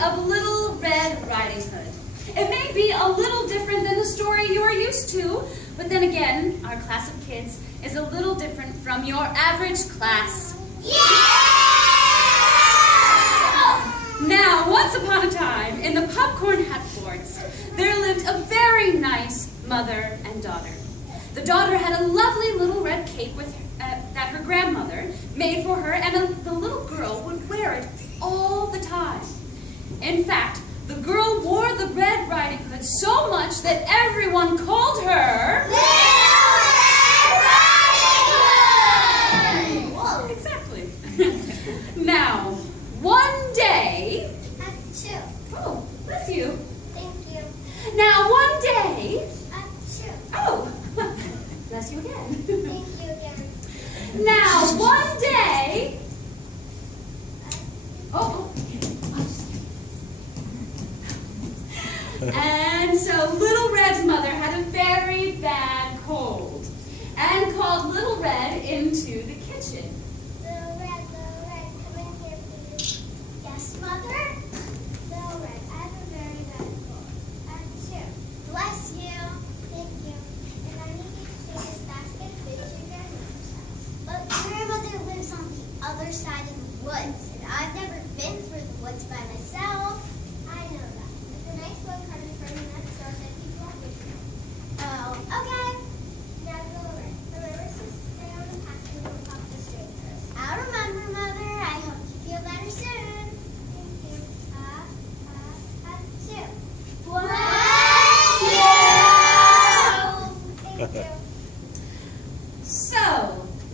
of Little Red Riding Hood. It may be a little different than the story you are used to, but then again, our class of kids is a little different from your average class. Yeah! Now, once upon a time, in the Popcorn Hat Forest, there lived a very nice mother and daughter. The daughter had a lovely little red cape that her grandmother made for her, and the little girl would wear it all the time. In fact, the girl wore the Red Riding Hood so much that everyone called her Little Red Riding Hood! Whoa, exactly. Now, one day... Achoo. Oh, bless you. Thank you. Now, one day... Achoo. Oh, bless you again. Thank you again. Now, one day... Oh. And so Little Red's mother had a very bad cold and called Little Red into the kitchen. Little Red, come in here, please. Yes, Mother? Little Red, I have a very bad cold. Achoo. Bless you. Thank you. And I need you to take this basket of food to your grandmother's house. But grandmother lives on the other side of the woods, and I've never been through the woods by myself. I know that. There's a nice woodcutter from the next door that you brought with you. Oh, okay. Now, Little Red, remember to stay on the path and look up the strangers. I'll remember, Mother. I hope you feel better soon. Thank you. Achoo. Bless you! Thank you. So,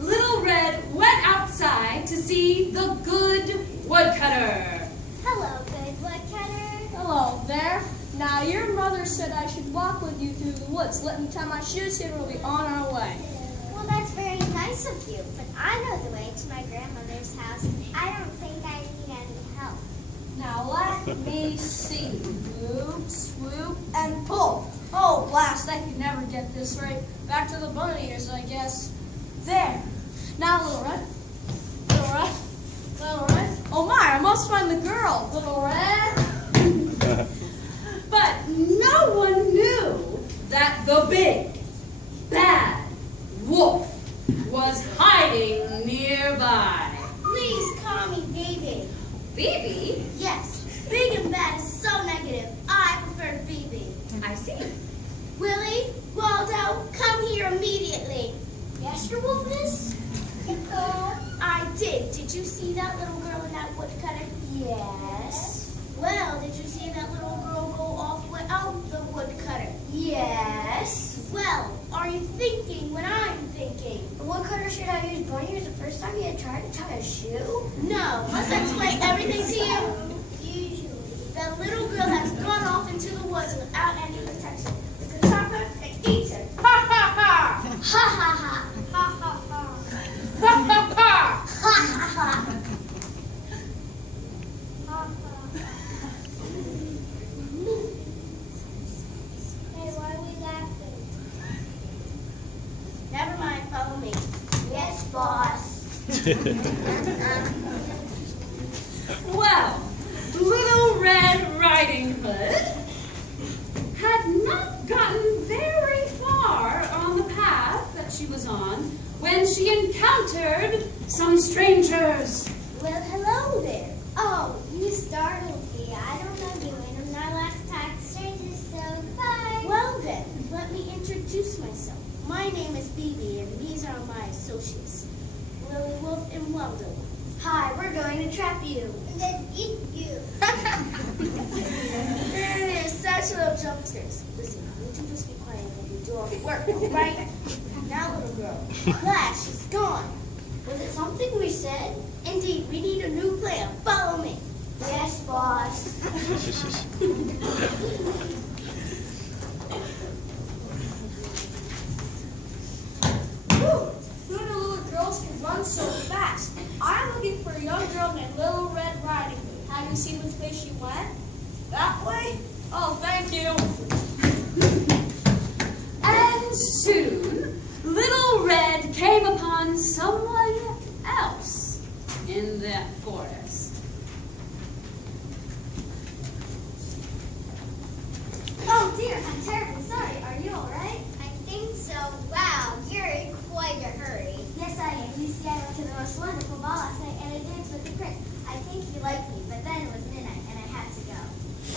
Little Red went outside to see the good woodcutter. Hello, good woodcutter. Hello there. Now, your mother said I should walk with you through the woods. Let me tie my shoes here and we'll be on our way. Well, that's very nice of you, but I know the way to my grandmother's house. I don't think I need any help. Now, let me see. Swoop, swoop, and pull. Oh, blast, I can never get this right. Back to the bunny ears, I guess. There. Now, Little Red. Little Red. Little Red. Oh my, I must find the girl. Little Red. But no one knew that the big, bad wolf was hiding nearby. Please call me Baby. Baby? Yes, big and bad is so negative. I prefer Baby. I see. Willie, Waldo, come here immediately. Yes, your wolfness? I did. Did you see that little girl in that woodcutter? Yes. Well, did you see that little girl go all the way out the woodcutter? Yes. Well, are you thinking what I'm thinking? What cutter should I use? Bunny ears the first time you had tried to tie a shoe? No. Must I explain everything to you? Usually. That little girl has gone off into the woods without any protection. The chopper and eats her. Ha ha ha! Ha ha ha! Ha ha ha! Ha ha ha! Ha ha ha! Hey, why are we laughing? Never mind, follow me. Yes, boss. Well, Little Red Riding Hood had not gotten very far on the path that she was on when she encountered some strangers. Well, hello there. Oh, you startled me. I don't know you, and I'm not allowed to talk to strangers, so goodbye. Well then, let me introduce myself. My name is Bibi, and these are my associates, Lily Wolf and Waldo. Hi, we're going to trap you. And then eat you. They're such little jokesters. Listen, you two just be quiet and you do all the work, all right? Now, little girl, Flash is gone. Was it something we said? Indeed, we need a new plan. Follow me. Yes, boss. Who knew little girls could run so fast? I'm looking for a young girl named Little Red Riding Hood. Have you seen which way she went? That way? Oh, thank you. And soon, Little Red came upon someone else in that forest. then it was midnight and I had to go.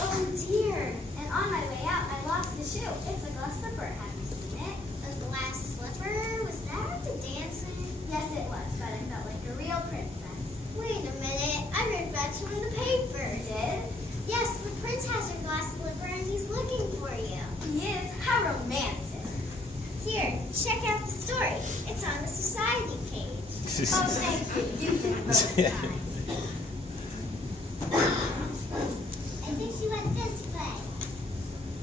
Oh dear. And on my way out, I lost the shoe. It's a glass slipper. Have you seen it? A glass slipper? Was that the dancing? Yes, it was, but I felt like a real princess. Wait a minute. I read about you in the paper. Did? Yes, the prince has your glass slipper and he's looking for you. He is? How romantic. Here, check out the story. It's on the society page. Oh, thank you. You can both time. I think she went this way.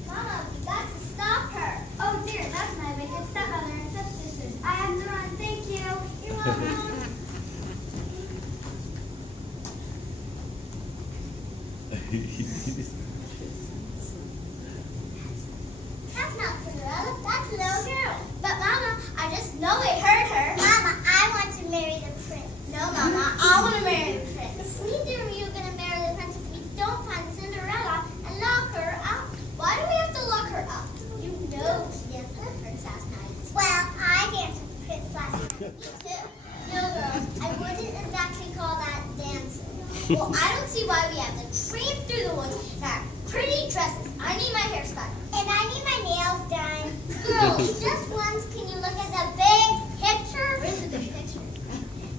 Mama, we got to stop her. Oh dear, that's my wicked stepmother and stepsisters. I have to run. Thank you. You're welcome. That's not Cinderella. That's a little girl. But Mama, I just know it hurt her. Mama, I want to marry the prince. No, Mama, I want to marry the prince. Neither of you are going to marry the prince if we don't find Cinderella and lock her up. Why do we have to lock her up? You know she danced with the prince last night. Well, I danced with the prince last night. Me too. No, girls, I wouldn't exactly call that dancing. Well, I don't see why we have to tramp through the woods in our pretty dresses. I need my hair styled. And I need my nails done. Girls, just once, can you look at the big picture? Where's the big picture?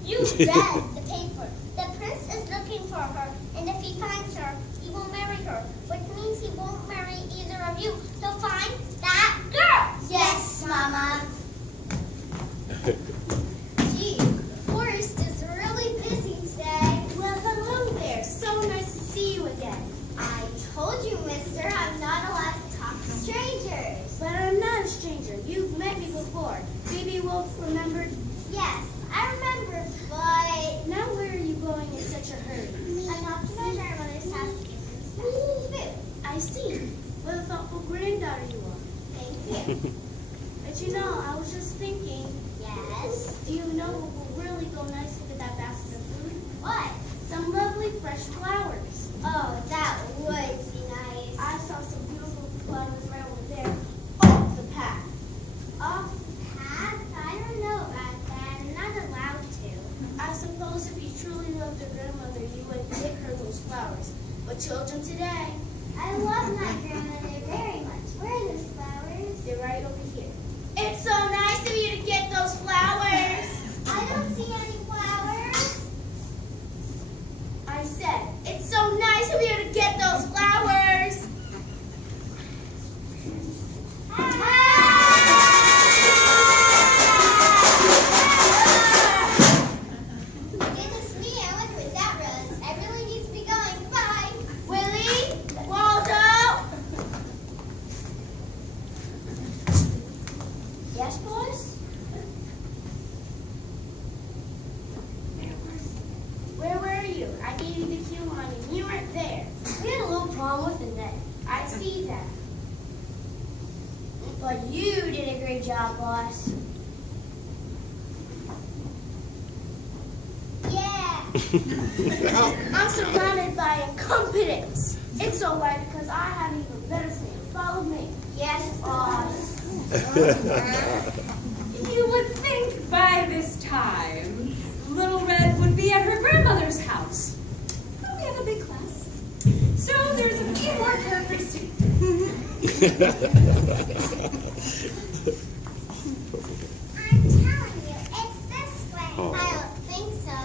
You read the paper. The prince is looking for her, and if he finds her, he will marry her, which means he won't marry either of you. So find that girl. Yes, Mama. Gee, the forest is really busy today. Well, hello there. So nice to see you again. I told you, mister, I'm not allowed to talk to strangers. But I'm not a stranger. You've met me before. Maybe Wolf remembered. Yes, I remember, but Now where are you going in such a hurry? I'm off to my grandmother's house to get some food. I see. What a thoughtful granddaughter you are. Thank you. But you know, I was just thinking, Yes. do you know what will really go nicely with that basket of food? What? Some lovely fresh flowers. Oh, that would be nice. I saw some beautiful flowers right over there off the path. Off the path? I don't know about that. I'm not allowed to. I suppose if you truly loved your grandmother, you would give her those flowers. But children today, I love my grandmother very much. Where are those flowers? they're right over here. It's so nice of you to get those flowers. I don't see any flowers. I said, it's so nice of you to get those flowers. Goodness me, I wonder what that was. I really need to be going. Bye. Willie, Waldo. Yes, boys? Where were you? I gave you the cue line and you weren't there. We had a little problem with the net. I see that. But you did a great job, boss. Yeah. I'm surrounded by incompetence. It's all right because I have an even better plan. Follow me. Yes, boss. You would think by this time, Little Red would be at her grandmother's house. But we have a big class. So there's a few more characters to... I'm telling you, it's this way. I don't think so.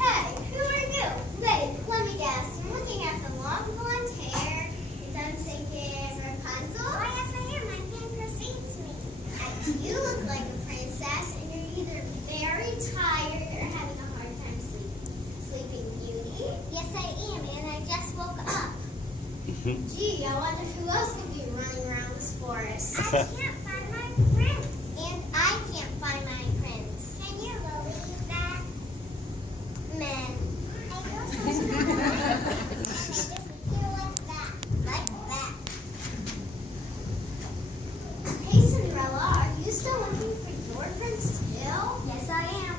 Hey, who are you? Wait, let me guess. You're looking at the long blonde hair. I'm thinking Rapunzel. Oh, yes, I am. My fan precedes me. You look like a princess, and you're either very tired or having a hard time sleeping. Sleeping Beauty? Yes, I am, and I just woke up. Gee, I wonder who else could be running around this forest. I can't find my prince. And I can't find my prince. Can you believe that? Men. I know something. And I disappear like that. Like that. Hey, Cinderella, are you still looking for your prince too? Yes, I am.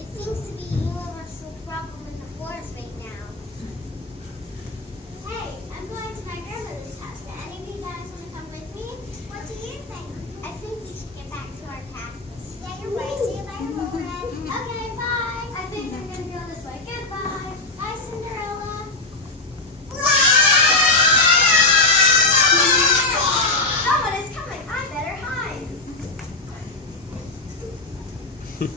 It seems to be a universal problem in the forest right now. Hey, I'm going to my grandmother's house. Do any of you guys want to come with me? What do you Mama,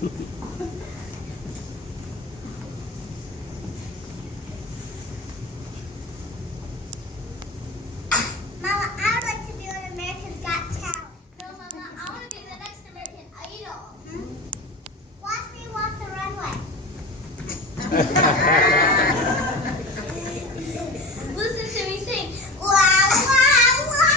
I would like to be on America's Got Talent. No, Mama, I want to be the next American Idol. Watch me walk the runway. Listen to me sing. Wow, wow, wow.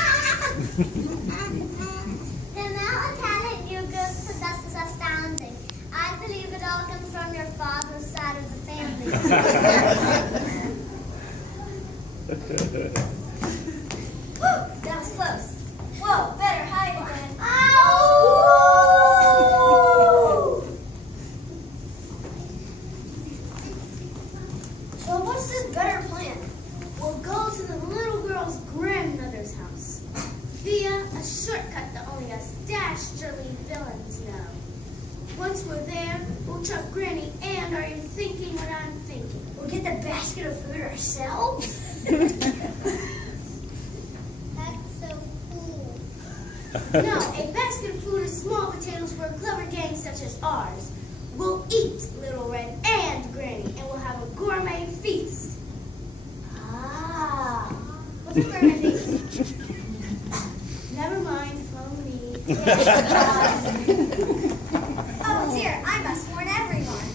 The amount of talent you girls possess is astounding. I believe it all comes from your father's side of the family. That was close. Whoa, better hide again. Ow! So what's this better plan? We'll go to the little girl's grandmother's house via a shortcut that only us dastardly villains know. Once we're there, we'll trap Granny, and are you thinking what I'm thinking? We'll get the basket of food ourselves? That's so cool. No, a basket of food is small potatoes for a clever gang such as ours. We'll eat Little Red and Granny, and we'll have a gourmet feast. Ah, what's a gourmet feast? Never mind, follow me. Oh dear, I must warn everyone.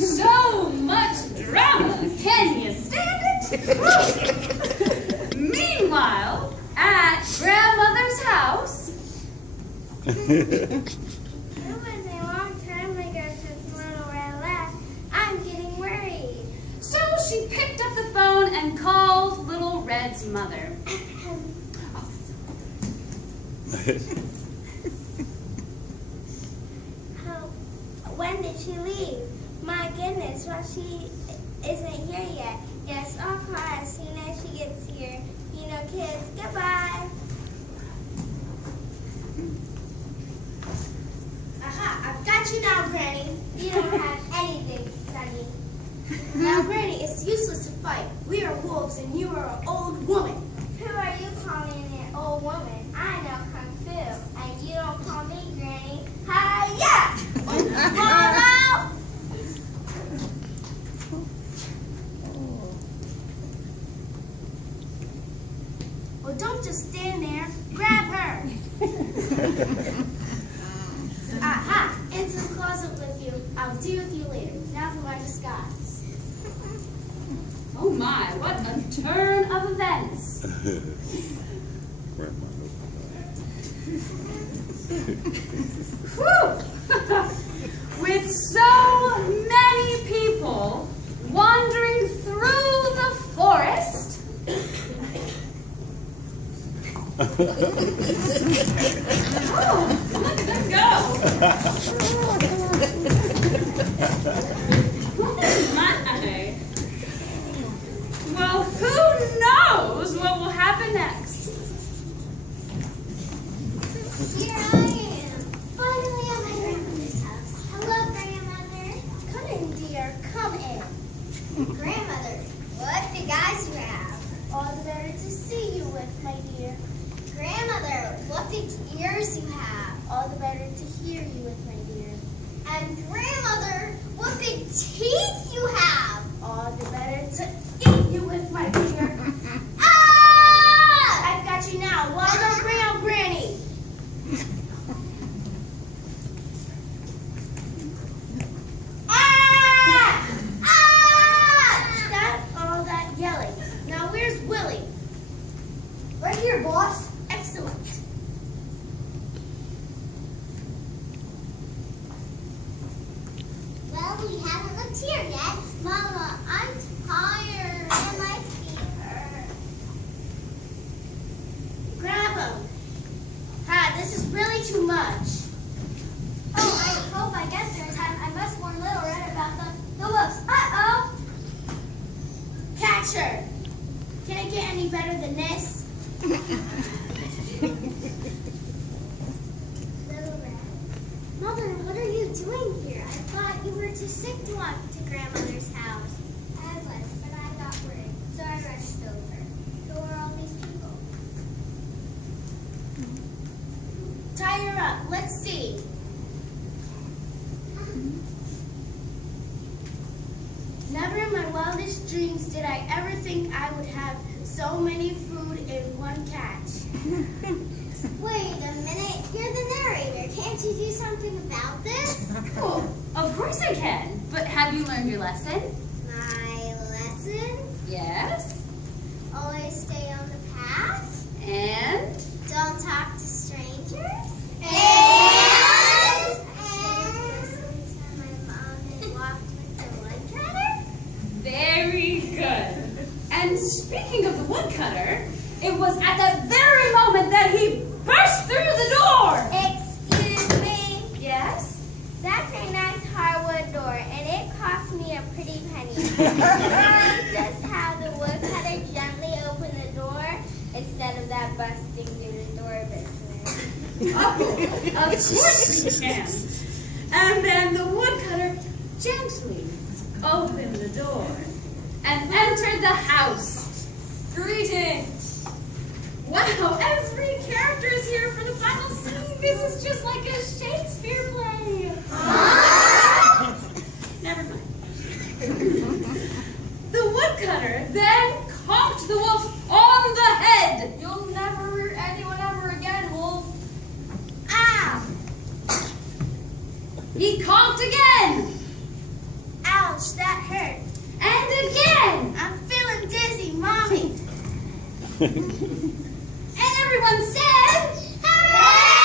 So much drama. Can you stand it? Meanwhile, at grandmother's house. It was a long time ago since Little Red left. I'm getting worried. So she picked up the phone and called Little Red's mother. When did she leave? My goodness, well, she isn't here yet. Yes, I'll call as soon as she gets here. You know, kids, goodbye. Aha, I've got you now, Granny. You don't have anything, Sonny. Now, Granny, it's useless to fight. We are wolves, and you are an old woman. Who are you calling an old woman? I know Kung Fu, and you don't call me Granny. Hi-ya! Follow! Well, don't just stand there. Grab her. Aha, into the closet with you. I'll deal with you later. Now for my disguise. Oh my, what a turn of events. Whew. With so many people wandering through the forest. Oh, look at them go. My. Well, who knows what will happen next? Here I am, finally at my grandmother's house. Hello, Grandmother. Come in, dear. Come in. Grandmother, what disguise you have? All the better to see you with, my dear. Grandmother, what big ears you have? All the better to hear you with, my dear. And grandmother, what big teeth you have? All the better to eat you with, my dear. Ah! I've got you now. Well, don't bring out Granny. Ah! Ah! Stop all that yelling. Now, where's Willie? Right here, boss. Excellent. Well, we haven't looked here yet. Mama, I'm tired and my feet hurt. Grab him. Ha, this is really too much. Oh, I hope I get there in time. I must warn Little Red about the wolves. Uh-oh! Catch her. Can it get any better than this? Little Red. Mother, what are you doing here? I thought you were too sick to walk to Grandmother's house. I was, but I got worried, so I rushed over. Who are all these people? Tie her up. Let's see. wildest dreams did I ever think I would have so many food in one catch. Wait a minute, you're the narrator. Can't you do something about this? Oh, of course I can. But have you learned your lesson? My lesson? Yes. Always stay on the path. And? Don't talk to strangers. And listen to my mom and walk with the woodcutter. Very good. And speaking of the woodcutter, it was at that very moment that he burst through the door. Excuse me. Yes? That's a nice hardwood door, and it cost me a pretty penny. Just how the woodcutter gently opened the door instead of that busting through the door business. Oh, of course we can. And then the woodcutter gently opened the door and entered the house. Greetings. Wow, every character is here for the final scene. This is just like a Shakespeare play. Never mind. The woodcutter then conked the wolf on the head. You'll never hurt anyone ever again, Wolf. Ow! He conked again. Ouch, that hurt. And again. I'm feeling dizzy, Mommy. And everyone said, Hooray!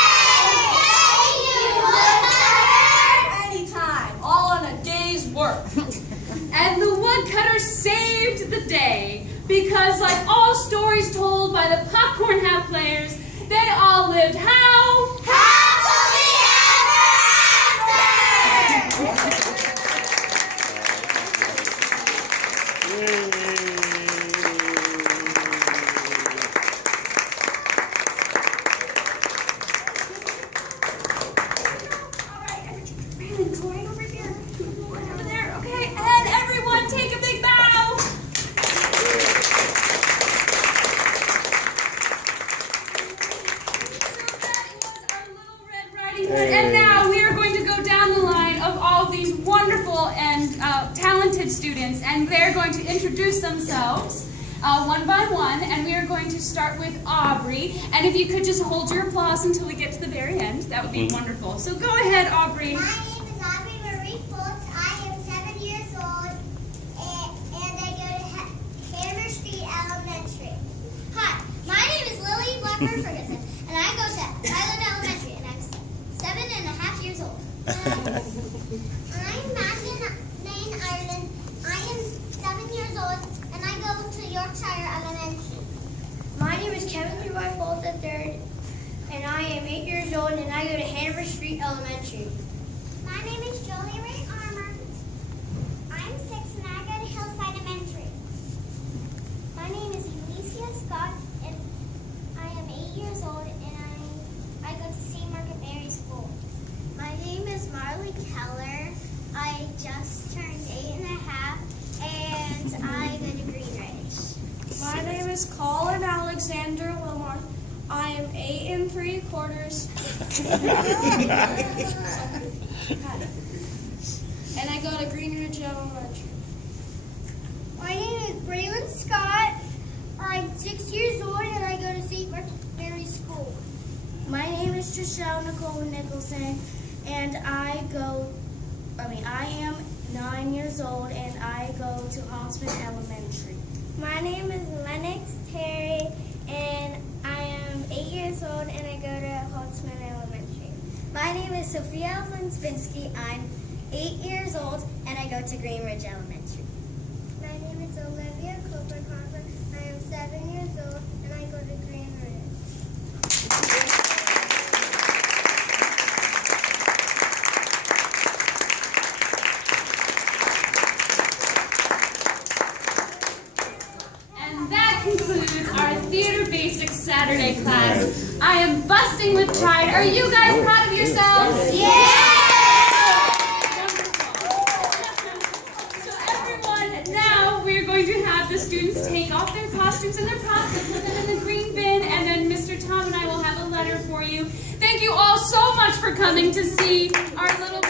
Anytime, all on a day's work. and the woodcutter saved the day because, like all stories told by the popcorn hat players, they all lived how? Happily ever after! Over there, okay? And everyone take a big bow. And now we are going to go down the line of all these wonderful and talented students, and they're going to introduce themselves one by one, and we are going to start with Aubrey. And if you could just hold your applause until we get to the very end, that would be wonderful. So go ahead, Aubrey. My name is Aubrey Marie Fultz. I am 7 years old, and I go to Hammer Street Elementary. Hi, my name is Lily Blackburn Ferguson, and I go to Island Elementary, and I'm 7.5 years old. I'm Magdalene Lane Ireland. I am 7 years old, and I go to Yorkshire Elementary. My name is Kevin Leroy Fultz III, and I am 8 years old, and I go to Hanover Street Elementary. My name is Jolie Ray Armour. I'm 6, and I go to Hillside Elementary. My name is Alicia Scott, and I am 8 years old, and I go to St. Margaret Mary School. My name is Marley Keller. I just turned 8.5, and I go to Green Ridge. My name is Colin Alexander Wilmore. I am 8 3/4. And I go to Green Ridge Elementary. My name is Braylon Scott. I'm 6 years old, and I go to St. Margaret Mary School. My name is Tristshel-Nicole Nicholson, and I am 9 years old, and I go to Huntsman Elementary. My name is Lennox Terry, and I am 8 years old, and I go to Huntsman Elementary. My name is Sophia Linsbinsky. I'm 8 years old, and I go to Green Ridge Elementary. My name is Olivia Cooper Carver. I am 7 years old, and I go to Green Ridge. Concludes our Theater Basics Saturday class. I am busting with pride. Are you guys proud of yourselves? Yeah! So everyone, now we're going to have the students take off their costumes and their props and put them in the green bin, and then Mr. Tom and I will have a letter for you. Thank you all so much for coming to see our little